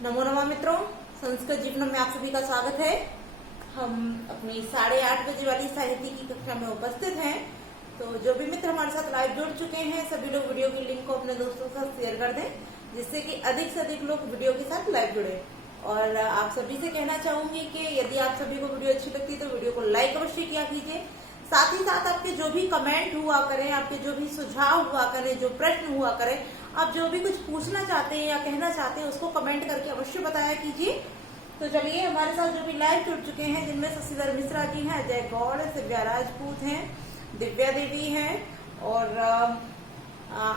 नमो नमः मित्रों, संस्कृत जीवन में आप सभी का स्वागत है। हम अपनी 8:30 बजे वाली साहित्य की कक्षा में उपस्थित हैं। तो जो भी मित्र हमारे साथ लाइव जुड़ चुके हैं, सभी लोग वीडियो की लिंक को अपने दोस्तों के साथ शेयर कर दें, जिससे कि अधिक से अधिक लोग वीडियो के साथ लाइव जुड़े। और आप सभी से कहना चाहूंगी कि यदि आप सभी को वीडियो अच्छी लगती है तो वीडियो को लाइक अवश्य किया कीजिए। साथ ही साथ आपके जो भी कमेंट हुआ करें, आपके जो भी सुझाव हुआ करें, जो प्रश्न हुआ करें, आप जो भी कुछ पूछना चाहते हैं या कहना चाहते हैं उसको कमेंट करके अवश्य बताया कीजिए। तो चलिए, हमारे साथ जो भी लाइव जुड़ चुके हैं, जिनमें शशिधर मिश्रा जी हैं, अजय गौड़, दिव्या राजपूत हैं, दिव्या देवी हैं और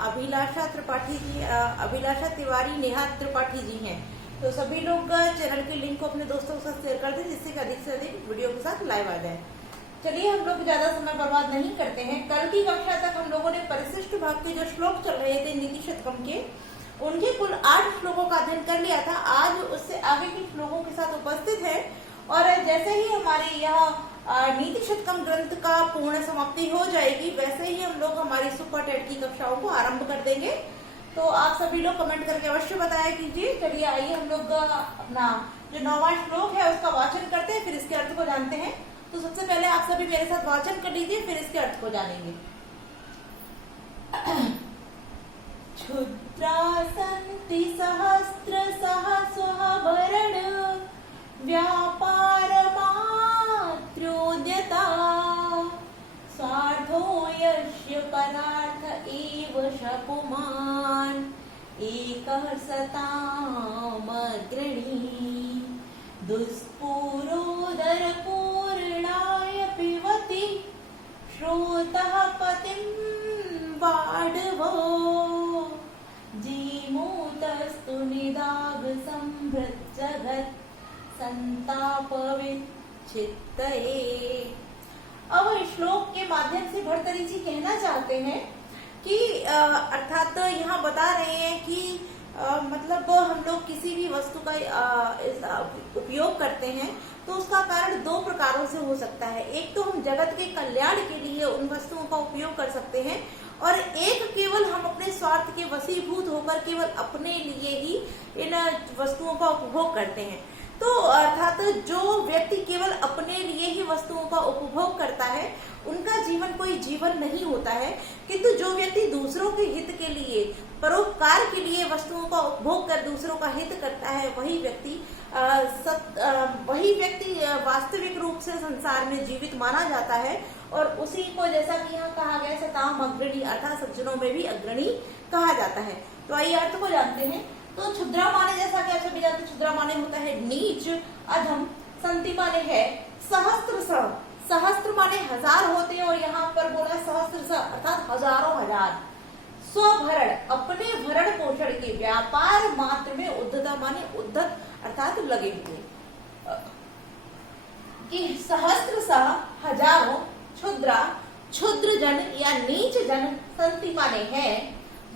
अभिलाषा त्रिपाठी जी, अभिलाषा तिवारी, नेहा त्रिपाठी जी हैं। तो सभी लोग चैनल की लिंक को अपने दोस्तों के साथ शेयर कर दें, जिससे कि अधिक से अधिक वीडियो के साथ लाइव आ जाए। चलिए, हम लोग ज्यादा समय बर्बाद नहीं करते हैं। कल की कक्षा तक हम लोगों ने परिशिष्ट भाग के जो श्लोक चल रहे थे नीति शतकम के, उनके कुल 8 श्लोकों का अध्ययन कर लिया था। आज उससे आगे के श्लोकों के साथ उपस्थित है और जैसे ही हमारी यह नीति शतकम ग्रंथ का पूर्ण समाप्ति हो जाएगी, वैसे ही हम लोग हमारी सुपर टेट की कक्षाओं को आरंभ कर देंगे। तो आप सभी लोग कमेंट करके अवश्य बताया कीजिए। चलिए, आइए हम लोग अपना जो 9वां श्लोक है उसका वाचन करते हैं, फिर इसके अर्थ को जानते हैं। तो सबसे पहले आप सभी मेरे साथ वाचन कर लीजिए, फिर इसके अर्थ को जानेंगे। क्षुद्रासन्ति सहस्रशः स्वभरण व्यापार मात्रोद्यता स्वार्थो यस्य परार्थ एव शपुमान् एकः सतामग्रणी दुष्पूरोदरपूर्णाय पिबति श्रोतः पतिं वाडवो जीमूतस्तु निदाघ संभृतजगत् संतापविच्छित्तये। अब श्लोक के माध्यम से भर्तृहरि जी कहना चाहते हैं कि अर्थात यहाँ बता रहे हैं कि मतलब हम लोग किसी भी वस्तु का उपयोग करते हैं तो उसका कारण 2 प्रकारों से हो सकता है। एक तो हम जगत के कल्याण के लिए उन वस्तुओं का उपयोग कर सकते हैं, और एक केवल हम अपने स्वार्थ के वशीभूत होकर केवल अपने लिए ही इन वस्तुओं का उपभोग करते हैं। तो अर्थात जो व्यक्ति केवल अपने लिए ही वस्तुओं का उपभोग करता है, उनका जीवन कोई जीवन नहीं होता है। किंतु जो व्यक्ति दूसरों के हित के लिए, परोपकार के लिए वस्तुओं का उपभोग कर दूसरों का हित करता है, वही व्यक्ति वास्तविक रूप से संसार में जीवित माना जाता है। और उसी को, जैसा कि यहाँ कहा गया, सताम अग्रणी अर्थात सज्जनों में भी अग्रणी कहा जाता है। तो आइए अर्थ को जानते हैं। तो क्षुद्रा माने, जैसा कि आप सभी जानते हैं, क्षुद्रा माने होता है नीच, अधम। संति माने है सहस्त्र स, सहस्त्र माने 1000 होते हैं और यहाँ पर बोला सहस्त्र स अर्थात हजारों हजार। स्वभरण अपने भरण पोषण के, व्यापार मात्र में, उद्धता माने उद्धत अर्थात लगे हुए। कि सहस्त्र स हजारों, क्षुद्रा क्षुद्र जन या नीच जन, संति माने है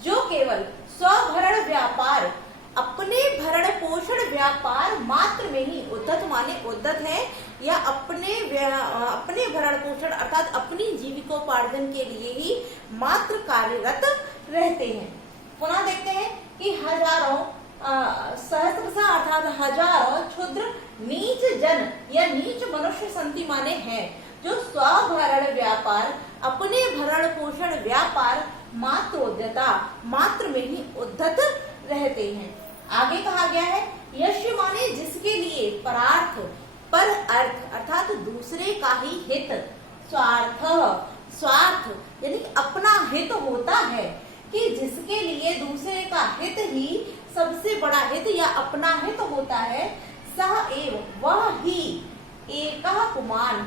जो केवल स्वभरण व्यापार, अपने भरण पोषण व्यापार मात्र में ही, उद्धत माने उद्धत है या अपने भरण पोषण अर्थात अपनी जीविकोपार्जन के लिए ही मात्र कार्यरत रहते हैं। पुनः देखते हैं कि हजारों, सहस्रशः अर्थात हजारों, क्षुद्र नीच जन या नीच मनुष्य, संति माने है जो स्वभरण व्यापार, अपने भरण पोषण व्यापार मात्रोद्यता, मात्र में ही उद्धत रहते हैं। आगे कहा गया है यश माने जिसके लिए, परार्थ पर अर्थ अर्थात दूसरे का ही हित, स्वार्थ स्वार्थ यानी अपना हित होता है, कि जिसके लिए दूसरे का हित ही सबसे बड़ा हित या अपना हित होता है। सह एव वह ही, एकः पुमान्,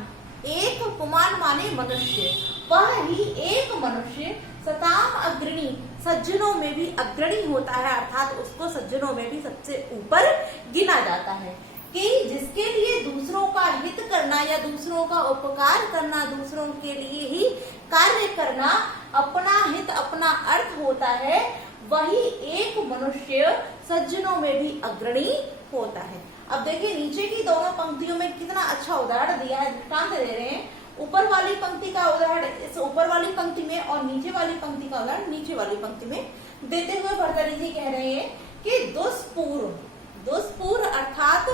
एक पुमान माने मनुष्य, वह ही एक मनुष्य, सताम अग्रणी सज्जनों में भी अग्रणी होता है, अर्थात उसको सज्जनों में भी सबसे ऊपर गिना जाता है। कि जिसके लिए दूसरों का हित करना या दूसरों का उपकार करना, दूसरों के लिए ही कार्य करना अपना हित, अपना अर्थ होता है, वही एक मनुष्य सज्जनों में भी अग्रणी होता है। अब देखिए, नीचे की दोनों पंक्तियों में कितना अच्छा उदाहरण दिया है, दृष्टांत दे रहे हैं। ऊपर वाली पंक्ति का उदाहरण इस ऊपर वाली पंक्ति में और नीचे वाली पंक्ति का उदाहरण नीचे वाली पंक्ति में देते हुए भर्तृहरि जी कह रहे हैं कि दुष्पूर्व दुष्पूर अर्थात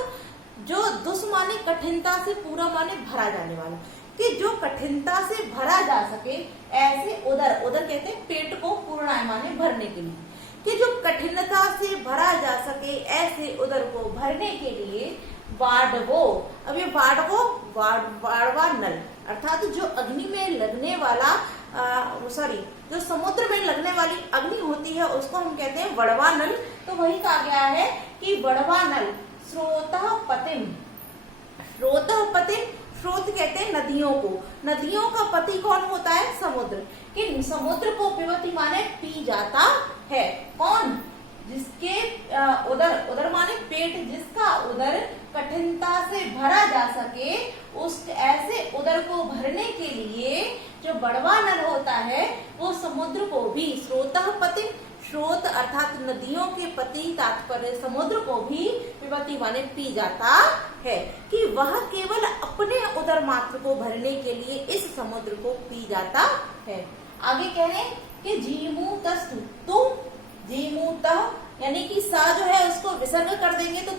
जो दुष माने कठिनता से, पूरा माने भरा जाने वाला, कि जो कठिनता से भरा जा सके, ऐसे उदर, उदर कहते हैं पेट को, पूर्णाय माने भरने के लिए, कि जो कठिनता से भरा जा सके ऐसे उदर को भरने के लिए वाडवो, अब ये वाडवो वाडवा नल अर्थात जो अग्नि में लगने वाला जो समुद्र में लगने वाली अग्नि होती है उसको हम कहते हैं वड़वा नल। तो वही कहा गया है कि वड़वा नल स्रोतः पतिम, स्रोतः पतिम, स्रोत कहते हैं नदियों को, नदियों का पति कौन होता है? समुद्र, कि समुद्र को पिबती माने पी जाता है। कौन? जिसके उदर, उदर माने पेट, जिसका उदर कठिनता से भरा जा सके, उस ऐसे उदर को भरने के लिए जो बड़वा नल होता है वो समुद्र को भी, स्रोतः पति, स्रोत अर्थात नदियों के पति तात्पर्य समुद्र को भी पिबती माने पी जाता है, कि वह केवल अपने उदर मात्र को भरने के लिए इस समुद्र को पी जाता है। आगे कह रहे हैं कि जीमू तस्तु, तुम, जीमूतः यानी कि सा जो है उसको विसर्ग कर देंगे तो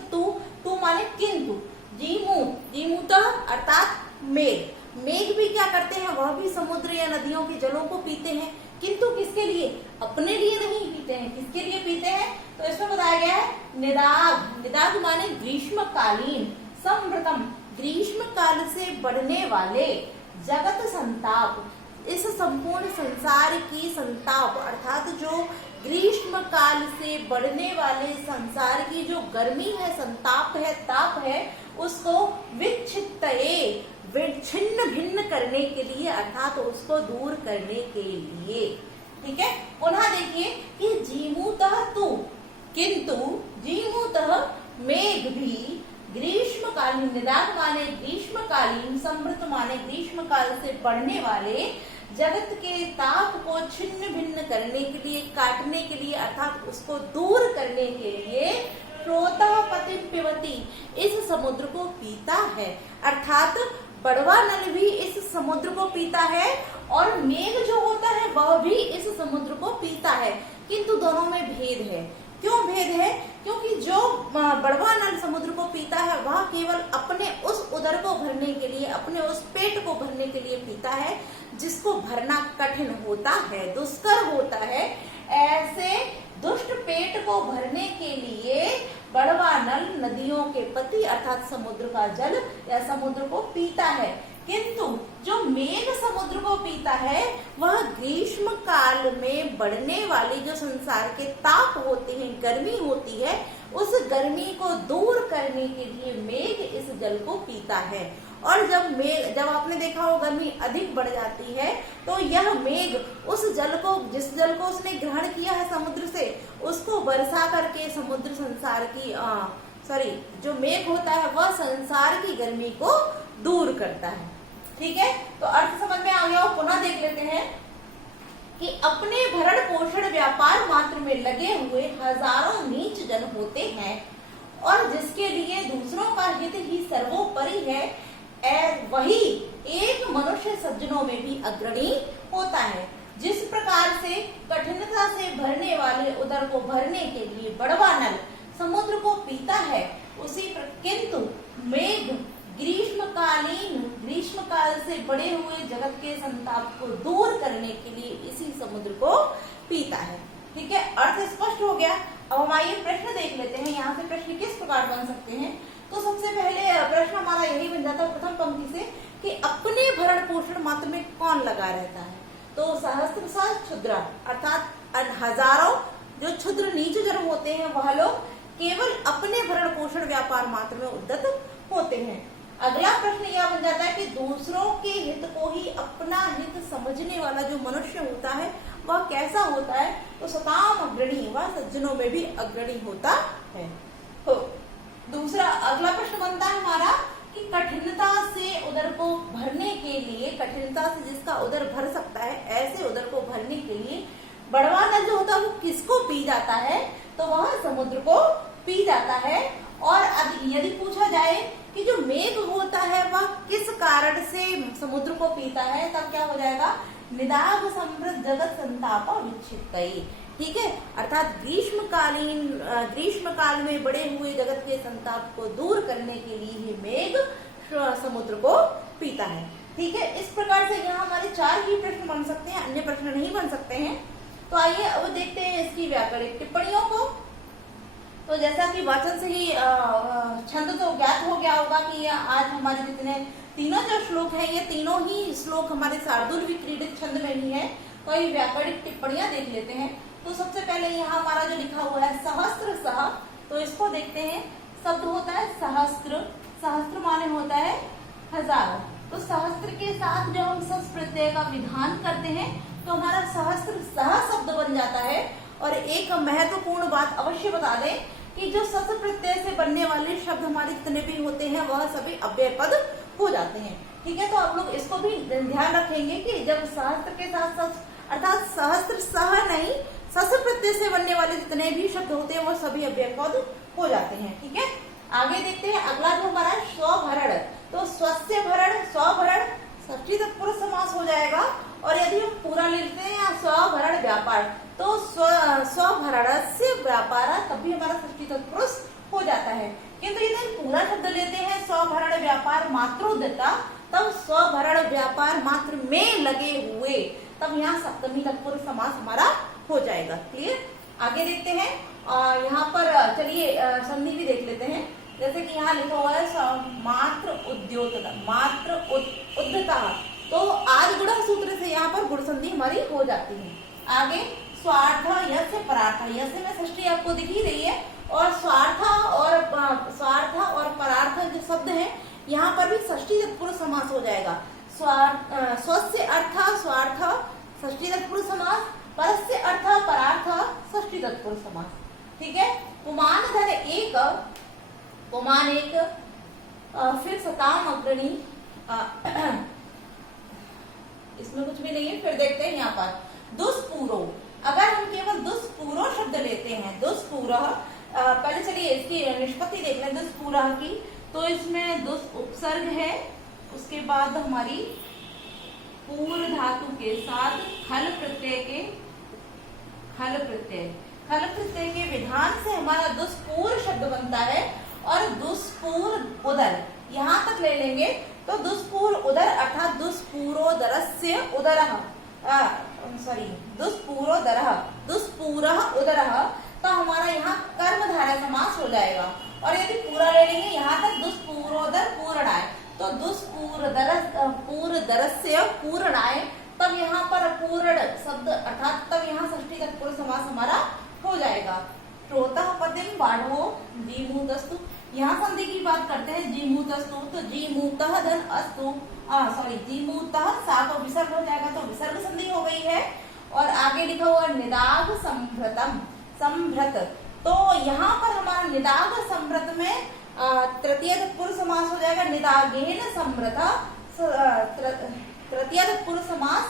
तू माने किंतु, जीमू, जीमूतः अर्थात मेघ, मेघ भी क्या करते हैं? वह भी समुद्र या नदियों के जलों को पीते हैं, किंतु किसके लिए? अपने लिए नहीं पीते हैं। किसके लिए पीते हैं? तो इसमें बताया गया है निदाग, निदाग माने ग्रीष्मकालीन, समृतम ग्रीष्म काल से बढ़ने वाले, जगत संताप, इस संपूर्ण संसार की संताप अर्थात जो ग्रीष्म काल से बढ़ने वाले संसार की जो गर्मी है, संताप है, ताप है, उसको विच्छित्तये, छिन्न भिन्न करने के लिए अर्थात उसको दूर करने के लिए। ठीक है, पुनः देखिए कि जीमूतः तू, किंतु जीमूतः मेघ भी ग्रीष्मकालीन, निदाग माने ग्रीष्मकालीन, समृत माने ग्रीष्म काल से बढ़ने वाले जगत के ताप को छिन्न भिन्न करने के लिए, काटने के लिए अर्थात उसको दूर करने के लिए स्रोतः पतिं पिबति, इस समुद्र को पीता है। अर्थात बड़वा नल भी इस समुद्र को पीता है और मेघ जो होता है वह भी इस समुद्र को पीता है, किंतु दोनों में भेद है। क्यों भेद है? क्योंकि जो बड़वा नल समुद्र को पीता है वह केवल अपने उस उदर को भरने के लिए, अपने उस पेट को भरने के लिए पीता है जिसको भरना कठिन होता है, दुष्कर होता है। ऐसे दुष्ट पेट को भरने के लिए बड़वा नल नदियों के पति अर्थात समुद्र का जल या समुद्र को पीता है, किंतु जो मेघ समुद्र को पीता है वह ग्रीष्म काल में बढ़ने वाली जो संसार के ताप होते हैं, गर्मी होती है, उस गर्मी को दूर करने के लिए मेघ इस जल को पीता है। और जब आपने देखा हो गर्मी अधिक बढ़ जाती है तो यह मेघ उस जल को, जिस जल को उसने ग्रहण किया है समुद्र से, उसको बरसा करके समुद्र संसार की जो मेघ होता है वह संसार की गर्मी को दूर करता है। ठीक है, तो अर्थ समझ में आ गया हो। पुनः देख लेते हैं कि अपने भरण पोषण व्यापार मात्र में लगे हुए हजारों नीच जन होते हैं और जिसके लिए दूसरों का हित ही सर्वोपरि है, वही एक मनुष्य सज्जनों में भी अग्रणी होता है। जिस प्रकार से कठिनता से भरने वाले उदर को भरने के लिए बड़वा नल समुद्र को पीता है, उसी किंतु मेघ ग्रीष्म काल से बड़े हुए जगत के संताप को दूर करने के लिए इसी समुद्र को पीता है। ठीक है, अर्थ स्पष्ट हो गया। अब हम आइए प्रश्न देख लेते हैं। यहाँ से प्रश्न किस प्रकार बन सकते हैं? तो सबसे पहले प्रश्न हमारा यही बन जाता है प्रथम पंक्ति से कि अपने भरण पोषण मात्र में कौन लगा रहता है? तो सहस्त्रशः क्षुद्र अर्थात हजारों जो क्षुद्र नीच जन होते हैं वह लोग केवल अपने भरण पोषण व्यापार मात्र में उद्यत होते हैं। अगला प्रश्न यह बन जाता है कि दूसरों के हित को ही अपना हित समझने वाला जो मनुष्य होता है वह कैसा होता है? तो सताम अग्रणी, वह सज्जनों में भी अग्रणी होता है। तो दूसरा अगला प्रश्न बनता है हमारा कि कठिनता से उदर को भरने के लिए, कठिनता से जिसका उदर भर सकता है ऐसे उदर को भरने के लिए बड़वा नल जो होता है वो किसको पी जाता है? तो वह समुद्र को पी जाता है। और यदि पूछा जाए कि जो मेघ होता है वह किस कारण से समुद्र को पीता है, तब क्या हो जाएगा? निदाग समृद्ध जगत संतापा विच्छित्तये, ठीक है, अर्थात ग्रीष्म काल में बड़े हुए जगत के संताप को दूर करने के लिए ही मेघ समुद्र को पीता है। ठीक है, इस प्रकार से यहाँ हमारे 4 ही प्रश्न बन सकते हैं, अन्य प्रश्न नहीं बन सकते हैं। तो आइए अब देखते हैं इसकी व्याकरणिक टिप्पणियों को। तो जैसा कि वाचन से ही छंद तो ज्ञात हो गया होगा कि आज हमारे जितने तीनों जो श्लोक हैं, ये तीनों ही श्लोक हमारे शार्दूल विक्रीडित छंद में ही है। तो ये व्याकरणिक टिप्पणियां देख लेते हैं। तो सबसे पहले यहाँ हमारा जो लिखा हुआ है सहस्त्र सह, तो इसको देखते हैं। शब्द होता है सहस्त्र, सहस्त्र माने होता है हजारों। तो सहस्त्र के साथ जब हम सस प्रत्यय का विधान करते हैं तो हमारा सहस्त्र सह शब्द बन जाता है। और एक महत्वपूर्ण बात अवश्य बता दें कि जो सस प्रत्यय से बनने वाले शब्द हमारे जितने भी होते हैं वह सभी अव्यय पद हो जाते हैं। ठीक है, तो आप लोग इसको भी ध्यान रखेंगे कि जब सहस्त्र के साथ सस अर्थात सहस्त्र सह नहीं, सस प्रत्यय से बनने वाले जितने भी शब्द होते हैं वो सभी अव्यय पद हो जाते हैं। ठीक है, आगे देखते हैं। अगला जो हमारा है स्वभरण, तो स्वस्य भरण, स्वभरण षष्ठी तत्पुरुष समास हो जाएगा। और यदि हम पूरा लेते हैं स्वभरण व्यापार, तो स्वभरण से व्यापार तभी हमारा षष्ठी तत्पुरुष हो जाता है। किंतु यदि हम पूरा शब्द लेते हैं स्वभरण व्यापार मात्रोदता, तब स्वभरण व्यापार मात्र में लगे हुए, तब यहाँ सप्तमी तत्पुरुष समास हमारा हो जाएगा। क्लियर, आगे देखते हैं। यहाँ पर चलिए संधि भी देख लेते हैं। जैसे कि यहाँ लिखा हुआ है मात्र उद्योतता, मात्र उद्धता, तो आज गुण सूत्र से यहाँ पर गुण संधि हमारी हो जाती है। आगे स्वार्थ, यस्य परार्थ, यस्य में षष्ठी आपको दिख ही रही है। और स्वार्थ और परार्थ जो शब्द है यहाँ पर भी षष्ठी तत्पुरुष समास हो जाएगा। स्वस्य अर्थ स्वार्थ षष्ठी तत्पुरुष समास, परस्य अर्थ परार्थ षष्ठी तत्पुरुष समास। ठीक है, पुमान धन एक, पुमान एक, फिर सताम अग्रणी, इसमें कुछ भी नहीं है। फिर देखते हैं यहाँ पर दुष्पूरो, अगर हम केवल दुष्पूरो शब्द लेते हैं, दुष्पूरः, पहले चलिए इसकी निष्पत्ति देख लें दुष्पूरः की। तो इसमें दुष् उपसर्ग है, उसके बाद हमारी पूर्व धातु के साथ खल प्रत्यय के विधान से हमारा दुष्पूर शब्द बनता है। और दुष्पूर उदर यहाँ तक ले लेंगे तो दुष्पूर उदर अर्थात दुष्पूरोदरस्य उदरः, दुष्पूरः उदरः, तो हमारा यहाँ कर्मधारय समास हो जाएगा। और यदि पूरा ले लेंगे यहाँ तक दुष्पूरोदर पूर्णाय, तो पूर्णदरस्य पूर्णाय, तब यहाँ पर पूर्ण शब्द अर्थात तब यहाँ षष्ठी तत्पुरुष समास हमारा हो जाएगा। श्रोतः पतिम बाढ़ो जीमूतस्तु, यहाँ संधि की बात करते हैं जीमूतस्तु, तो जीमूतः धन अस्तु, जीमूतः सा को विसर्ग हो जाएगा, तो विसर्ग संधि हो गई है। और आगे लिखा हुआ निदाग संभ्रतम, संभ्रत, तो यहाँ पर हमारा निदाग संभ्रत में तृतीय तत्पुरुष समास हो जाएगा। निदागेन संभ्रत तृतीय तत्पुरुष समास।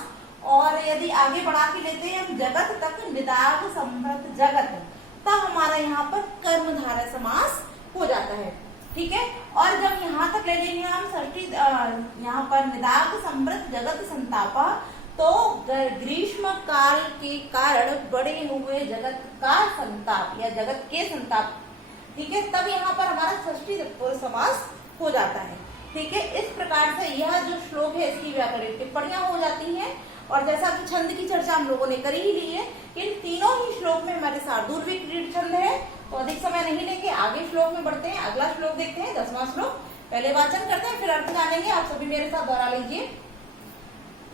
और यदि आगे बढ़ा के लेते हैं हम जगत तक, निदाग संभ्रत जगत, तब हमारा यहाँ पर कर्मधारय समास हो जाता है। ठीक है, और जब यहाँ तक ले लेंगे हम षष्ठी, यहाँ पर निदाग संभ्रत जगत संतापा, तो ग्रीष्म काल के कारण बढ़े हुए जगत का संताप या जगत के संताप। ठीक है, तब यहाँ पर हमारा षष्ठी तत्पुरुष समास हो जाता है। ठीक है, इस प्रकार से यह जो श्लोक है इसकी व्याकरणिक टिप्पणियां हो जाती हैं। और जैसा कि छंद की चर्चा हम लोगों ने करी ही ली है, इन तीनों ही श्लोक में हमारे शार्दूल विक्रीडित छंद है। तो अधिक समय नहीं लेंगे, आगे श्लोक में बढ़ते हैं। अगला श्लोक देखते हैं, 10वां श्लोक। पहले वाचन करते हैं, फिर अर्थ जानेंगे। आप सभी मेरे साथ दोहरा लीजिए।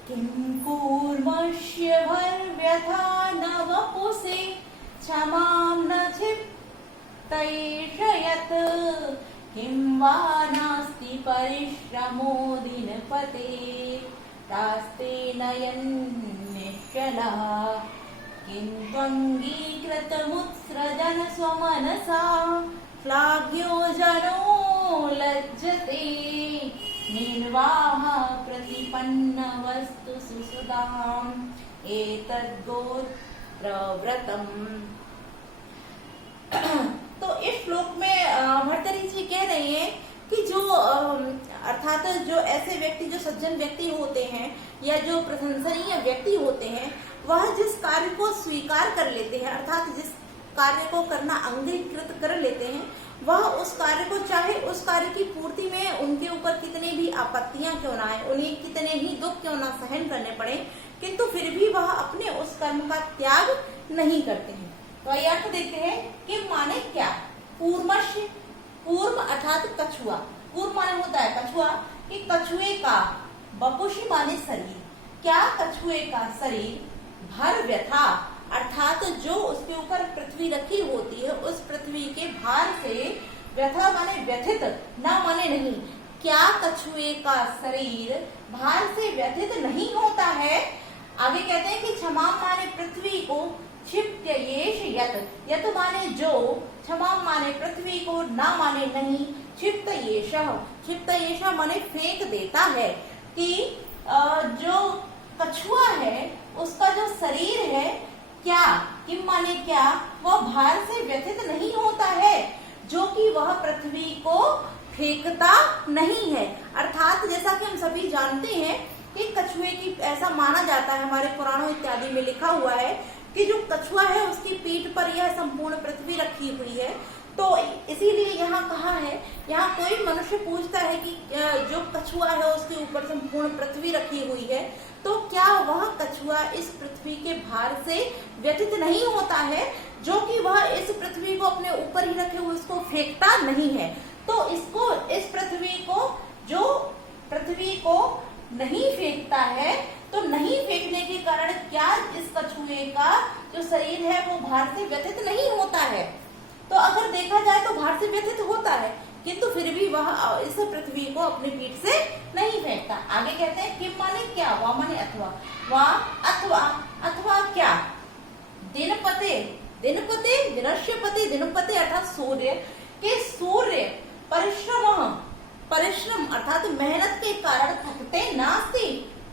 किं कूर्मस्य भर्व्यथा न वपुषे क्षमां न क्षिप्तैषयत्, किं वा नास्ति परिश्रमो दिनपते तास्ते नयन्निश्चलः, किं त्वङ्गीकृतमुत्सृजन स्वमनसा श्लाघ्यो जनो लज्जते, निर्वाह प्रतिपन्न वस्तु सुसुदाम् एतद्गोत्रव्रतम्। तो इस श्लोक में भर्तृहरि जी कह रहे हैं कि जो अर्थात जो ऐसे व्यक्ति, जो सज्जन व्यक्ति होते हैं या जो प्रशंसनीय व्यक्ति होते हैं, वह जिस कार्य को स्वीकार कर लेते हैं, अर्थात जिस कार्य को करना अंगीकृत कर लेते हैं, वह उस कार्य को, चाहे उस कार्य की पूर्ति में उनके ऊपर कितनी भी आपत्तियां क्यों ना आए, उन्हें कितने ही दुख क्यों ना सहन करने पड़े, किंतु फिर भी वह अपने उस कर्म का त्याग नहीं करते हैं। तो आइए अर्थ देखते हैं कि माने क्या। पूर्वश, पूर्व अर्थात कछुआ, पूर्व माने होता है कछुआ, कि कछुए का, बपुषी माने शरीर, क्या कछुए का शरीर भर व्यथा, अर्थात जो उसके ऊपर पृथ्वी रखी होती है उस पृथ्वी के भार से, व्यथा माने व्यथित, ना माने नहीं, क्या कछुए का शरीर भार से व्यथित नहीं होता है। आगे कहते हैं कि क्षमा माने पृथ्वी को, क्षिप्य येष यत, यत माने जो, क्षमा माने पृथ्वी को, ना माने नहीं, क्षिप्त येषः, क्षिप्त येषः माने फेंक देता है, कि जो कछुआ है उसका जो शरीर है, क्या, किम माने क्या, वह भार से व्यथित नहीं होता है, जो कि वह पृथ्वी को फेंकता नहीं है। अर्थात जैसा कि हम सभी जानते हैं कि कछुए की, ऐसा माना जाता है, हमारे पुराणों इत्यादि में लिखा हुआ है कि जो कछुआ है उसकी पीठ पर यह संपूर्ण पृथ्वी रखी हुई है। तो इसीलिए यहाँ कहा है, यहाँ कोई मनुष्य पूछता है कि जो कछुआ है उसके ऊपर संपूर्ण पृथ्वी रखी हुई है, तो क्या वह कछुआ इस पृथ्वी के भार से व्यथित नहीं होता है, जो कि वह इस पृथ्वी को अपने ऊपर ही रखे हुए उसको फेंकता नहीं है। तो इसको, इस पृथ्वी को, जो पृथ्वी को नहीं फेंकता है, तो नहीं फेंकने के कारण क्या इस कछुए का जो शरीर है वो भार से व्यथित नहीं होता है। तो अगर देखा जाए तो भार से व्यथित होता है, किंतु फिर भी वह इस पृथ्वी को अपनी पीठ से नहीं फेंकता। आगे कहते हैं किम माने क्या, वा माने अथवा, वा अथवा, अथवा क्या, दिनपते, दिनपते, दिनश्यपति, दिनपते अर्थात सूर्य, के सूर्य परिश्रम, परिश्रम अर्थात मेहनत के कारण थकते नास्ति,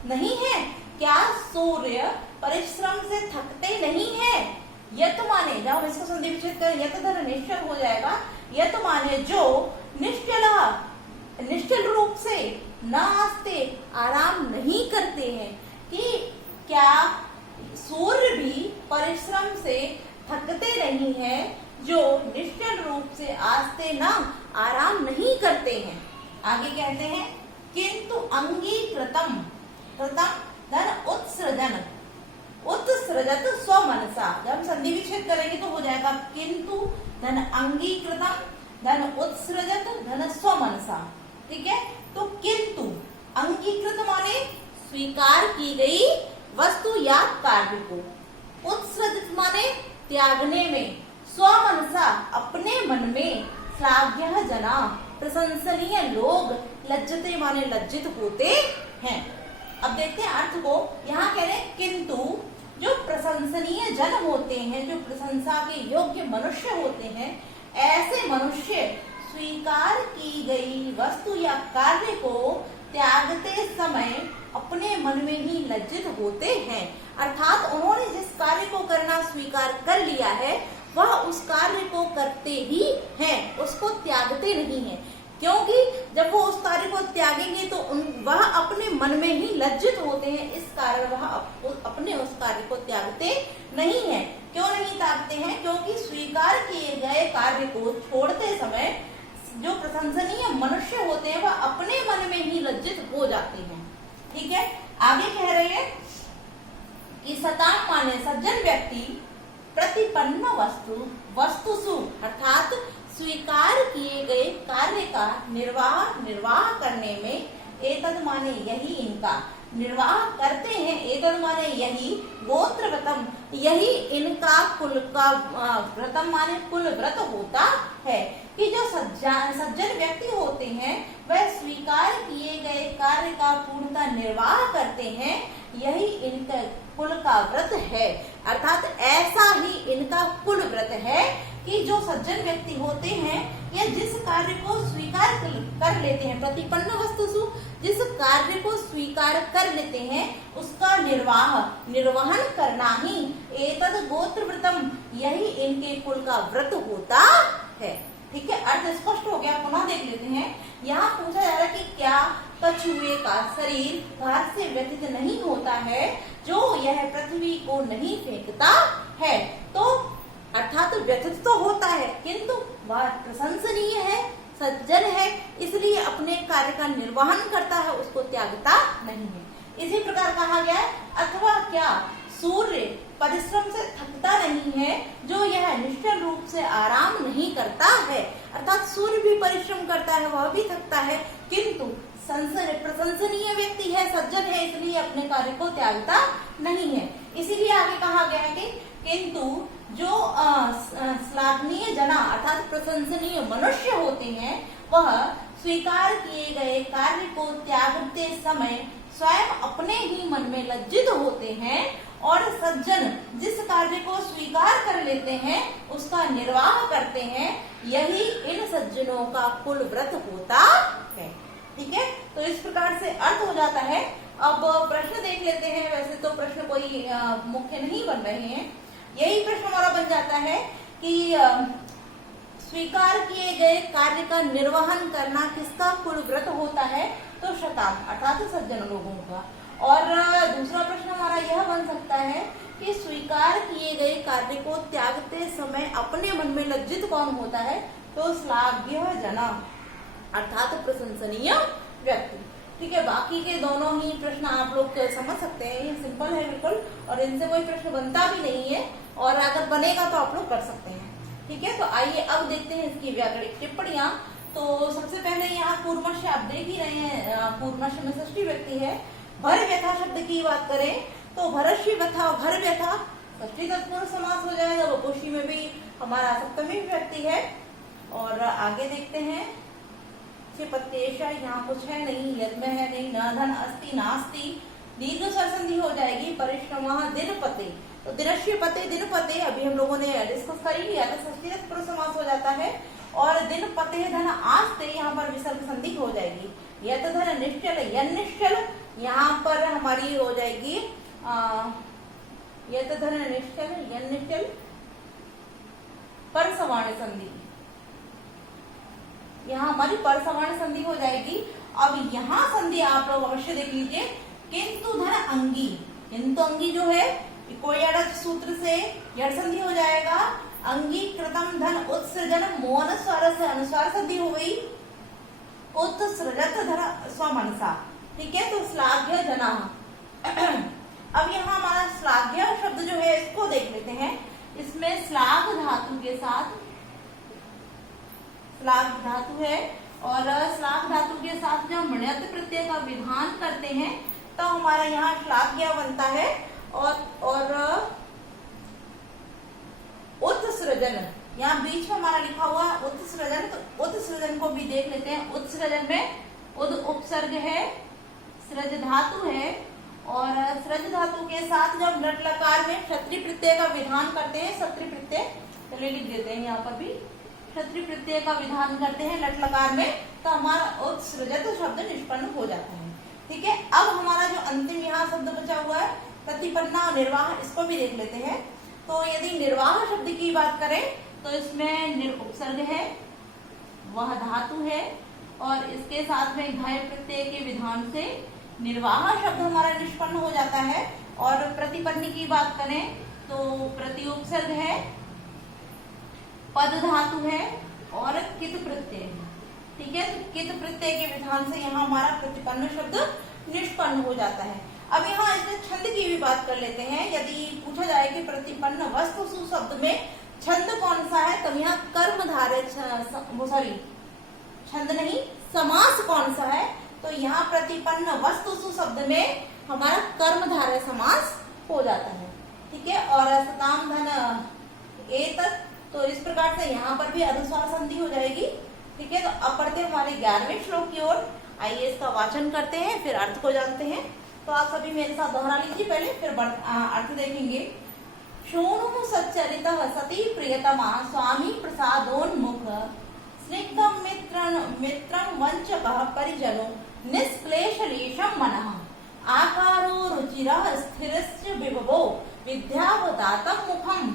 नहीं है, क्या सूर्य परिश्रम से थकते नहीं है। यत माने, जब हम इसको संधि विच्छेद करें, यत धन निश्चल हो जाएगा, यत माने जो, निश्चल, निश्चल रूप से, न आस्ते आराम नहीं करते हैं, कि क्या सूर्य भी परिश्रम से थकते नहीं है, जो निश्चल रूप से आस्ते न आराम नहीं करते हैं। आगे कहते हैं किंतु अंगीकृतम, कृतम धन उत्सृजन, उत्सृजत स्वमनसा, जब हम संधि विच्छेद करेंगे तो हो जाएगा किंतु धन अंगीकृतम धन उत्सृजत धन स्वमनसा। ठीक है, तो किंतु अंगीकृत माने स्वीकार की गई वस्तु या कार्य को, उत्सृजत माने त्यागने में, स्वमनसा अपने मन में, श्लाघ्य जना प्रशंसनीय लोग, लज्जते माने लज्जित होते हैं। अब देखते हैं अर्थ को। यहाँ कह रहे हैं किंतु जो प्रशंसनीय जन होते हैं, जो प्रशंसा के योग्य मनुष्य होते हैं, ऐसे मनुष्य स्वीकार की गई वस्तु या कार्य को त्यागते समय अपने मन में ही लज्जित होते हैं। अर्थात उन्होंने जिस कार्य को करना स्वीकार कर लिया है वह उस कार्य को करते ही हैं, उसको त्यागते नहीं हैं, क्योंकि जब वो उस कार्य को त्यागेंगे तो वह अपने मन में ही लज्जित होते हैं, इस कारण वह अपने उस कार्य को त्यागते नहीं हैं। क्यों नहीं त्यागते हैं? क्योंकि स्वीकार किए गए कार्य को छोड़ते समय जो प्रशंसनीय मनुष्य होते हैं वह अपने मन में ही लज्जित हो जाते हैं। ठीक है, आगे कह रहे हैं कि सताम माने सज्जन व्यक्ति प्रतिपन्न वस्तुसु अर्थात स्वीकार किए गए कार्य का निर्वाह करने में, एतद माने यही इनका निर्वाह करते हैं, एतद माने यही गोत्र व्रतम, यही इनका कुल का व्रतम माने कुल व्रत होता है। कि जो सज्जन व्यक्ति होते हैं वह स्वीकार किए गए कार्य का पूर्णतः निर्वाह करते हैं, यही इनका कुल का व्रत है। अर्थात ऐसा ही इनका कुल व्रत है कि जो सज्जन व्यक्ति होते हैं या जिस कार्य को स्वीकार कर लेते हैं, प्रतिपन्न वस्तुसु जिस कार्य को स्वीकार कर लेते हैं उसका निर्वहन करना ही एतद गोत्र व्रतम, यही इनके कुल का व्रत होता है। ठीक है, अर्थ स्पष्ट हो गया। पुनः देख लेते हैं। यहाँ पूछा जा रहा है कि क्या कछुए का शरीर भार से व्यथित नहीं होता है, जो यह पृथ्वी को नहीं फेंकता है। तो अर्थात व्यथित तो होता है, किंतु वह प्रशंसनीय है, सज्जन है, इसलिए अपने कार्य का निर्वहन करता है, उसको त्यागता नहीं है। इसी प्रकार कहा गया है, अथवा क्या सूर्य परिश्रम से थकता नहीं है, जो यह निश्चल रूप से आराम नहीं करता है। अर्थात सूर्य भी परिश्रम करता है, वह भी थकता है, किंतु प्रशंसनीय व्यक्ति है, सज्जन है, इसलिए अपने कार्य को त्यागता नहीं है। इसीलिए आगे कहा गया है कि किंतु जो श्लाघनीय जना अर्थात प्रशंसनीय मनुष्य होते हैं, वह स्वीकार किए गए कार्य को त्यागते समय स्वयं अपने ही मन में लज्जित होते हैं, और सज्जन जिस कार्य को स्वीकार कर लेते हैं उसका निर्वाह करते हैं, यही इन सज्जनों का कुल व्रत होता है। ठीक है, तो इस प्रकार से अर्थ हो जाता है। अब प्रश्न देख लेते हैं। वैसे तो प्रश्न कोई मुख्य नहीं बन रहे हैं, यही प्रश्न हमारा बन जाता है कि स्वीकार किए गए कार्य का निर्वहन करना किसका कुल व्रत होता है, तो शताब्द अर्थात सज्जन लोगों का। और दूसरा प्रश्न हमारा यह बन सकता है कि स्वीकार किए गए कार्य को त्यागते समय अपने मन में लज्जित कौन होता है, तो श्लाघ्य जना अर्थात प्रशंसनीय व्यक्ति। ठीक है, बाकी के दोनों ही प्रश्न आप लोग समझ सकते हैं, ये सिंपल है बिल्कुल, और इनसे कोई प्रश्न बनता भी नहीं है, और अगर बनेगा तो आप लोग कर सकते हैं। ठीक है, तो आइए अब देखते हैं इसकी व्याकरणिक टिप्पणियां। तो सबसे पहले यहाँ पूर्वमश्य आप देख ही रहे हैं, पूर्वमश्य में षष्ठी व्यक्ति है। भर व्यथा शब्द की बात करें तो भरश्य व्यथा और भर व्यथा षष्ठी तत्पुरुष समास हो जाएगा, वपुषी में भी हमारा सप्तमी व्यक्ति है। और आगे देखते हैं, यहाँ कुछ है नहीं, यद में है नहीं, न धन अस्ति नास्ति, दीर्घ स्वर संधि हो जाएगी, परिश्रम दिन पते, तो दिनश्य पते दिन पते अभी हम लोगों ने डिस्कस कर ही लिया था, षष्ठी तत्पुरुष समास हो जाता है। और दिन पते धन आस्ते, यहाँ पर विसर्ग संधि हो जाएगी। यत धन निश्चल यन निश्चल, यहाँ पर हमारी हो जाएगी यत धन निश्चल यन निश्चल पर सवर्ण संधि, यहाँ हमारी पर सवर्ण संधि हो जाएगी। अब यहाँ संधि आप लोग अवश्य देख लीजिए, किंतु धन अंगी, किंतु अंगी जो है कोई अड़क सूत्र से यड़ संधि हो जाएगा। अंगीकृतम धन उत्सृजन मोहन स्वर से अनुस्वार संधि हो गई, उत्सृजत धन स्वमनसा। ठीक है, तो श्लाघ्य जना। अब यहाँ हमारा श्लाघ्य शब्द जो है इसको देख लेते हैं। इसमें श्लाघ धातु के साथ, श्लाघ धातु है, और श्लाघ धातु के साथ जब मण्यत प्रत्यय का विधान करते हैं तो हमारा यहाँ श्लाघ्य बनता है। और उत्सृजन, यहाँ बीच में हमारा लिखा हुआ उत्सृजन, तो उत्सृजन को भी देख लेते हैं। उत्सृजन में उद उपसर्ग है, सृज धातु है, और सृज धातु के साथ जब लट लकार में क्षत्रिय प्रत्यय का विधान करते हैं, क्षत्रिय प्रत्यय पहले लिख देते हैं, यहाँ पर भी क्षत्रिय प्रत्यय का विधान करते हैं लट लकार में, तो हमारा उत्सृजत शब्द निष्पन्न हो जाता है। ठीक है, अब हमारा जो अंतिम यहाँ शब्द बचा हुआ है प्रतिपन्ना और निर्वाह, इसको भी देख लेते हैं। तो यदि निर्वाह शब्द की बात करें तो इसमें निरुपसर्ग है, वह धातु है, और इसके साथ में घाय प्रत्यय के विधान से निर्वाह शब्द हमारा निष्पन्न हो जाता है। और प्रतिपन्न की बात करें तो प्रतिउपसर्ग है, पद धातु है, और कित प्रत्यय है। ठीक है, तो कित प्रत्यय के विधान से यहाँ हमारा प्रतिपन्न शब्द निष्पन्न हो जाता है। अब यहाँ इसमें छंद की भी बात कर लेते हैं। यदि पूछा जाए कि प्रतिपन्न वस्तु शब्द में छंद कौन सा है, तो यहाँ कर्मधारय सॉरी छंद नहीं समास कौन सा है, तो यहाँ प्रतिपन्न वस्तु शब्द में हमारा कर्मधारय समास हो जाता है। ठीक है, और सताम धन एतत्, तो इस प्रकार से यहाँ पर भी अनुस्वार संधि हो जाएगी। ठीक है, तो अब बढ़ते हमारे 11वें श्लोक की ओर। आइए इसका वाचन करते हैं, फिर अर्थ को जानते हैं। तो आप सभी मेरे साथ दोहरा लीजिए पहले, फिर अर्थ देखेंगे। शोणु सच्चरितः सती प्रियतमा स्वामी प्रसादोन्मुख स्निग्धं मित्रं वंचकः परिजनो निष्क्लेशलेशं मनः आकारो रुचिरः स्थिरश्च विभवो विद्यावतातं मुखं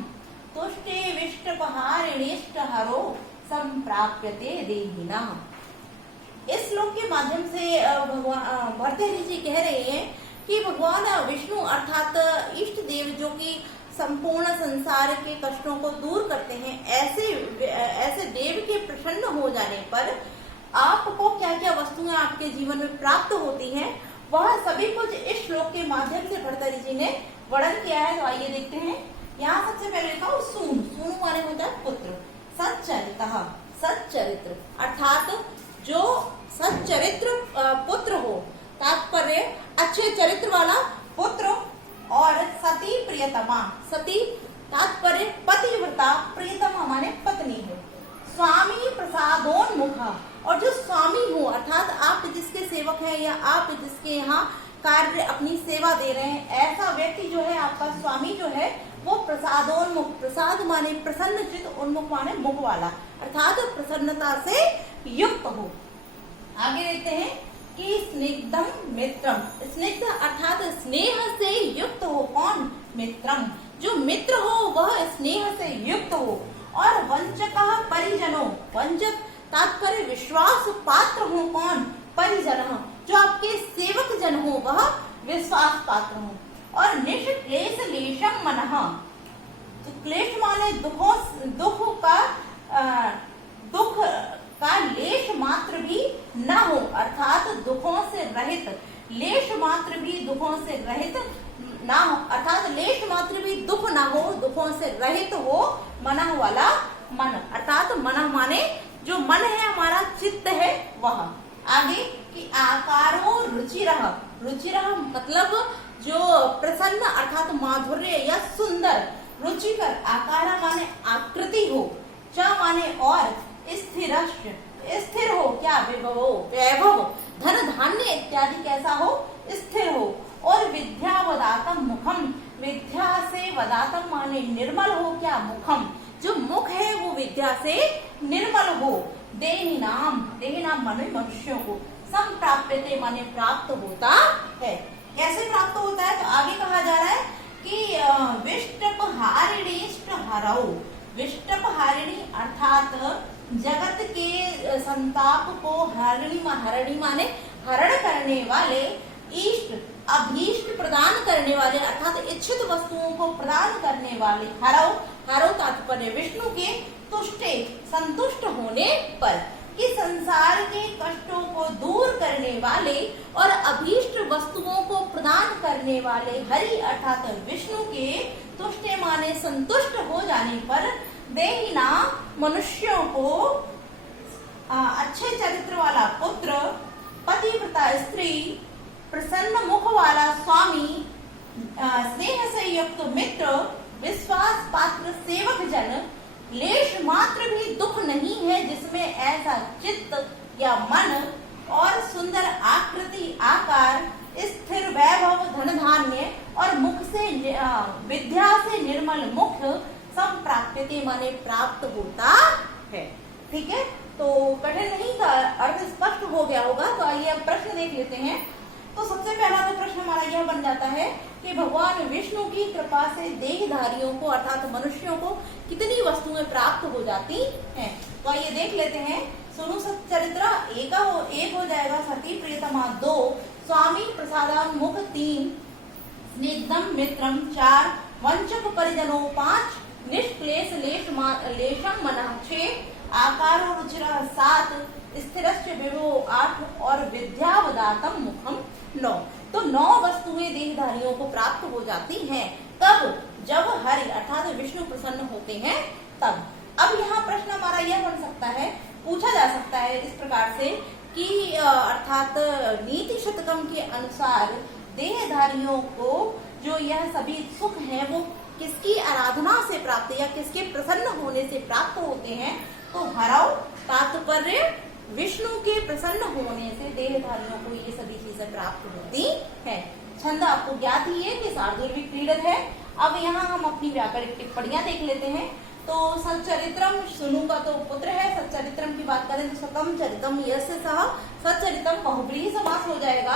तुष्टे विष्टपहारिणीष्टहरो संप्राप्यते देहिनः। इस श्लोक के माध्यम से भगवान भर्तृहरि जी कह रहे हैं कि भगवान विष्णु अर्थात इष्ट देव जो कि संपूर्ण संसार के कष्टों को दूर करते हैं, ऐसे देव के प्रसन्न हो जाने पर आपको क्या क्या वस्तुएं आपके जीवन में प्राप्त होती हैं, वह सभी कुछ इस श्लोक के माध्यम से भर्तृहरि जी ने वर्णन किया है। तो आइए देखते हैं। यहाँ सबसे पहले लिखा हो सूनु। सूनु माने होता है पुत्र। सच्चरितः, सच्चरित्र अर्थात जो सच्चरित्र पुत्र हो, तात्पर्य अच्छे चरित्र वाला पुत्र। और सती प्रियतमा, सती तात्पर्य पतिव्रता, प्रियतमा माने पत्नी हो। स्वामी प्रसादोन्मुखा, और जो स्वामी हो अर्थात आप जिसके सेवक हैं या आप जिसके यहाँ कार्य अपनी सेवा दे रहे हैं, ऐसा व्यक्ति जो है आपका स्वामी जो है वो प्रसादोन्मुख, प्रसाद माने प्रसन्न चित, उन्मुख माने मुख वाला, अर्थात प्रसन्नता से युक्त हो। आगे देखते हैं कि स्निग्धम मित्रम, स्निग्ध अर्थात स्नेह से युक्त हो। कौन? मित्रम, जो मित्र हो वह स्नेह से युक्त हो। और वंचक परिजनों, वंचक तात्पर्य विश्वास पात्र हो। कौन? परिजन, जो आपके सेवक जन हो वह विश्वास पात्र हो। और निष्क्लेश लेशम मनः, तो क्लेश माने दुख का लेश मात्र भी न हो, अर्थात दुखों से रहित, लेश मात्र भी दुखों से रहित ना हो, अर्थात लेश मात्र भी दुख ना हो, दुखों से रहित हो। मनः वाला मन, अर्थात मनः माने जो मन है हमारा, चित्त है वह। आगे कि आकारो रुचिरः, रुचिरः मतलब जो प्रसन्न अर्थात माधुर्य या सुंदर, रुचिकर आकार माने आकृति हो, च माने और, स्थिरश्च स्थिर हो, क्या? वैभव, धन धान्य इत्यादि कैसा हो? स्थिर हो। और विद्या वदातम मुखम, विद्या से वदातम माने निर्मल हो, क्या? मुखम, जो मुख है वो विद्या से निर्मल हो। देहि नाम, देहि नाम माने मनुष्यों को, संप्राप्यते माने प्राप्त होता है। कैसे प्राप्त होता है? तो आगे कहा जा रहा है कि विष्टपहारिणीष्ट हरौ, विष्टपहारिणी अर्थात जगत के संताप को हरिणी माने हरण करने वाले, इष्ट अभीष्ट प्रदान करने वाले अर्थात इच्छित वस्तुओं को प्रदान करने वाले। हरौ, हरौ तात्पर्य विष्णु के तुष्टे, संतुष्ट होने पर, कि संसार के कष्टों को दूर करने वाले और अभीष्ट वस्तुओं को प्रदान करने वाले हरि अर्थात विष्णु के तुष्टे माने संतुष्ट हो जाने पर देहिना मनुष्यों को अच्छे चरित्र वाला पुत्र, पतिव्रता स्त्री, प्रसन्न मुख वाला स्वामी, स्नेह से युक्त मित्र, विश्वास पात्र सेवक जन, लेश मात्र भी दुख नहीं है जिसमें ऐसा चित्त या मन और सुंदर आकृति आकार, स्थिर वैभव धन धान्य और मुख से विद्या से निर्मल मुख, संप्राप्यते माने प्राप्त होता है। ठीक है, तो कठिन नहीं का अर्थ स्पष्ट हो गया होगा। तो आइए अब प्रश्न देख लेते हैं। तो सबसे पहला तो प्रश्न हमारा यह बन जाता है कि भगवान विष्णु की कृपा से देहधारियों को अर्थात मनुष्यों को कितनी वस्तुएं प्राप्त हो जाती हैं। तो आइए देख लेते हैं। सुनु सच्चरित्र एक हो जाएगा, सती प्रियतमा 2, स्वामी प्रसादान्मुख 3, स्निग्धम मित्रम 4, वंचक परिजनों 5, निष्क्लेश लेशम मनः 6, आकारो रुचिरः 7, स्थिरश्च विभो 8 और विद्यावदातम मुखम 9। तो 9 वस्तुएं देहधारियों को प्राप्त हो जाती हैं। तब जब हरि अर्थात विष्णु प्रसन्न होते हैं तब। अब यहाँ प्रश्न हमारा यह बन सकता है, पूछा जा सकता है इस प्रकार से कि अर्थात नीति शतकम के अनुसार देहधारियों को जो यह सभी सुख हैं वो किसकी आराधना से प्राप्त या किसके प्रसन्न होने से प्राप्त होते हैं। तो हरौ तात्पर्य विष्णु के प्रसन्न होने से देहधारियों को ये सभी चीजें प्राप्त होती है। छंद आपको ज्ञात ही है कि शार्दूल क्रीडत है। अब यहाँ हम अपनी व्याकरणिक टिप्पणियां देख लेते हैं। तो सच्चरित्रम, सुनु का तो पुत्र है। सच्चरित्रम की बात करें तो सकम चरितम यस्य सह, सच्चरितम बहुब्रीहि समास हो जाएगा।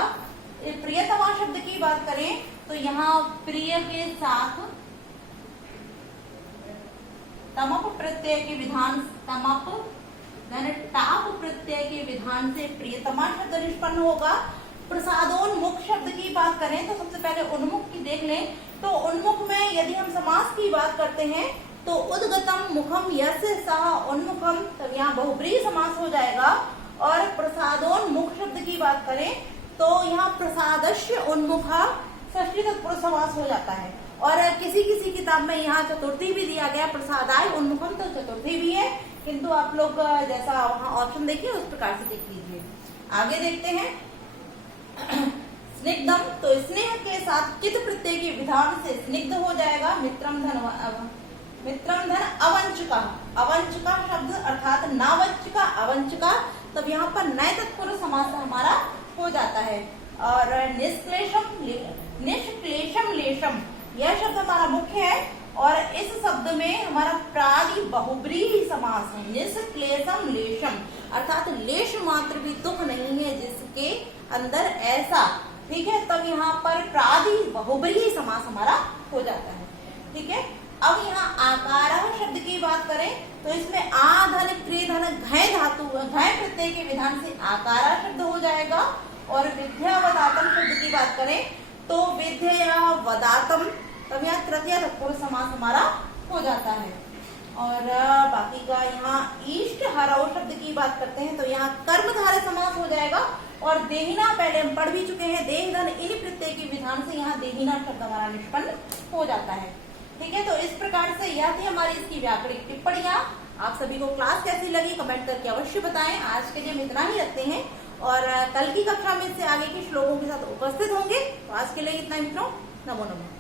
प्रियतमा शब्द की बात करें तो यहाँ प्रिय के साथ तमप प्रत्यय के विधान, तमप टाप प्रत्यय के विधान से प्रियतमा शब्द निष्पन्न होगा। प्रसादोन्मुख शब्द की बात करें तो सबसे पहले उन्मुख की देख लें। तो उन्मुख में यदि हम समास की बात करते हैं तो उद्गतम मुखम यस्य सः उन्मुखम, तब यहाँ बहुब्रीहि समास हो जाएगा। और प्रसादोन्मुख शब्द की बात करें तो यहाँ प्रसादस्य उन्मुखा षष्ठी तत्पुरुष समास हो जाता है। और किसी किसी किताब में यहाँ चतुर्थी भी दिया गया, प्रसादाय उन्मुखम, तो चतुर्थी भी है, किंतु आप लोग जैसा वहाँ ऑप्शन देखिए उस प्रकार से देख लीजिए। आगे देखते हैं स्निग्धम, तो स्नेह के साथ कित प्रत्यय के विधान से स्निग्ध हो जाएगा। मित्रम धन अवंचका, अवंचका शब्द अर्थात नावंचका अवंचका, तब यहाँ पर नए तत्पुरुष समास हमारा हो जाता है। और निष्क्लेशम लेशम, यह शब्द हमारा मुख्य है और इस शब्द में हमारा प्रादि बहुब्रीहि समास है। निष्क्लेशम लेशम अर्थात लेश मात्र भी दुख नहीं है जिसके अंदर ऐसा, ठीक है, तब यहाँ पर प्रादि बहुब्रीहि समास हमारा हो जाता है। ठीक है, अब यहाँ आकार शब्द की बात करें तो इसमें आ धन क्री धन घय धातु, घय प्रत्यय के विधान से आकारा शब्द हो जाएगा। और विद्यावदातम शब्द की बात करें तो विद्या वदातम, तब यहाँ तृतीय तत्पुरुष समास हमारा हो जाता है। और बाकी का यहाँ ईष्ट हरव शब्द की बात करते हैं तो यहाँ कर्मधारय समास हो जाएगा। और देहिना पहले हम पढ़ भी चुके हैं, देह धन इन प्रत्यय के विधान से यहाँ देहिना शब्द हमारा निष्पन्न हो जाता है। ठीक है, तो इस प्रकार से यह थी हमारी इसकी व्याकरणिक टिप्पणियां। आप सभी को क्लास कैसी लगी कमेंट करके अवश्य बताएं। आज के लिए हम इतना ही रखते हैं और कल की कक्षा में इससे आगे के श्लोकों के साथ उपस्थित होंगे। तो आज के लिए इतना ही मित्रों, नमो नमः।